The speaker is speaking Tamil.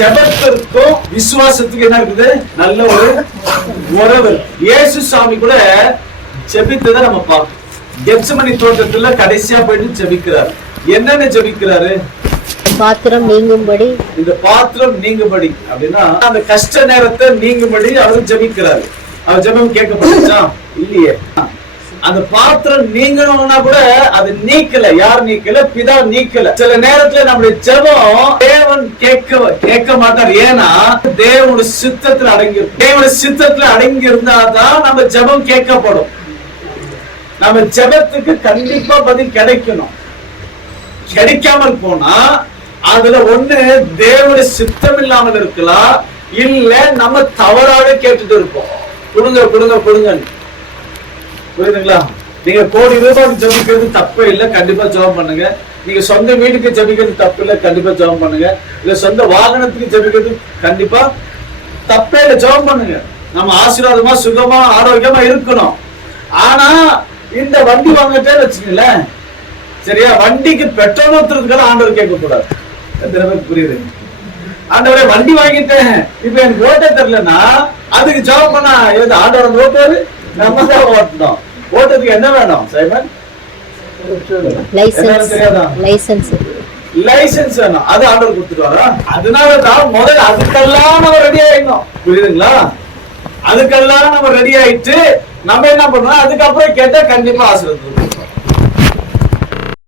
ஜெபத்திற்கும் விசுவாசத்துக்கு என்ன இருக்குது? நல்ல ஒரு உறவு. இயேசு சாமி கூட ஜெபித்ததை நம்ம பார்க்கணும். கெத்செமனி தோட்டத்துல கடைசியா போயிட்டு ஜெபிக்கிறாரு. என்னன்னு ஜெபிக்கிறாரு? பாத்திரம் நீங்கும்படி, இந்த பாத்திரம் நீங்கும்படி அப்படின்னா அந்த கஷ்ட நேரத்தை நீங்கும்படி அவர் ஜெபிக்கிறாரு. அவர் ஜெபம் கேட்கப்பட்டுச்சா? இல்லையே. அந்த பாத்திரம் நீங்கணும்னா கூட அது நீக்கல. யார் நீக்கல? பிதா நீக்கல. சில நேரத்துல நம்முடைய ஜெபம் தேவன் கேட்க மாட்டார். ஏன்னா தேவனுடைய சித்தத்துல அடங்கி, தேவனுடைய சித்தத்துல அடங்கி இருந்தாதான் நம்ம ஜெபம் கேட்கப்படும். நம்ம ஜெபத்துக்கு கண்டிப்பா பதில் கிடைக்கணும். கிடைக்காமல் போனா அதுல ஒண்ணு தேவனுடைய சித்தம் இல்லாமல் இருக்கலாம், இல்ல நம்ம தவறாக கேட்டுட்டு இருப்போம். கொடுங்க கொடுங்க கொடுங்க. புரியுதுங்களா? நீங்க கோடி ரூபாய்க்கு ஜெபிக்கிறது தப்பு இல்லை, கண்டிப்பா ஜெபம் பண்ணுங்க. நீங்க சொந்த வீட்டுக்கு ஜெபிக்கிறது தப்பு இல்லை, கண்டிப்பா ஜெபம் பண்ணுங்க. இல்ல சொந்த வாகனத்துக்கு ஜெபிக்கிறது கண்டிப்பா தப்பே இல்லை, ஜெபம் பண்ணுங்க. நம்ம ஆசீர்வாதமா சுகமா ஆரோக்கியமா இருக்கணும். ஆனா இந்த வண்டி வாங்கிட்டேன்னு வச்சுக்கீங்களேன், சரியா? வண்டிக்கு பெட்ரோல் ஊத்துறதுக்கான ஆண்டவர் கேட்க கூடாது. புரியுது? ஆண்டவரே வண்டி வாங்கிட்டேன், இப்ப எனக்கு ஓட்ட தெரியலன்னா அதுக்கு ஜெபம் பண்ணா எது? ஆண்டவர் ஓட்டுவாரு, நம்ம தான் ஓட்டணும். ஓட்டுறதுக்கு என்ன வேணும் சைமன்? லைசன்ஸ் வேணும். அது ஆண்டவர் கொடுத்துருவாரா? அதனாலதான் முதல்ல அதுக்கெல்லாம் நம்ம ரெடி ஆயிடணும். புரியுதுங்களா? அதுக்கெல்லாம் நம்ம ரெடி ஆயிட்டு நம்ம என்ன பண்ணணும்? அதுக்கப்புறம் கேட்டா கண்டிப்பா ஆசீர்வாதம்.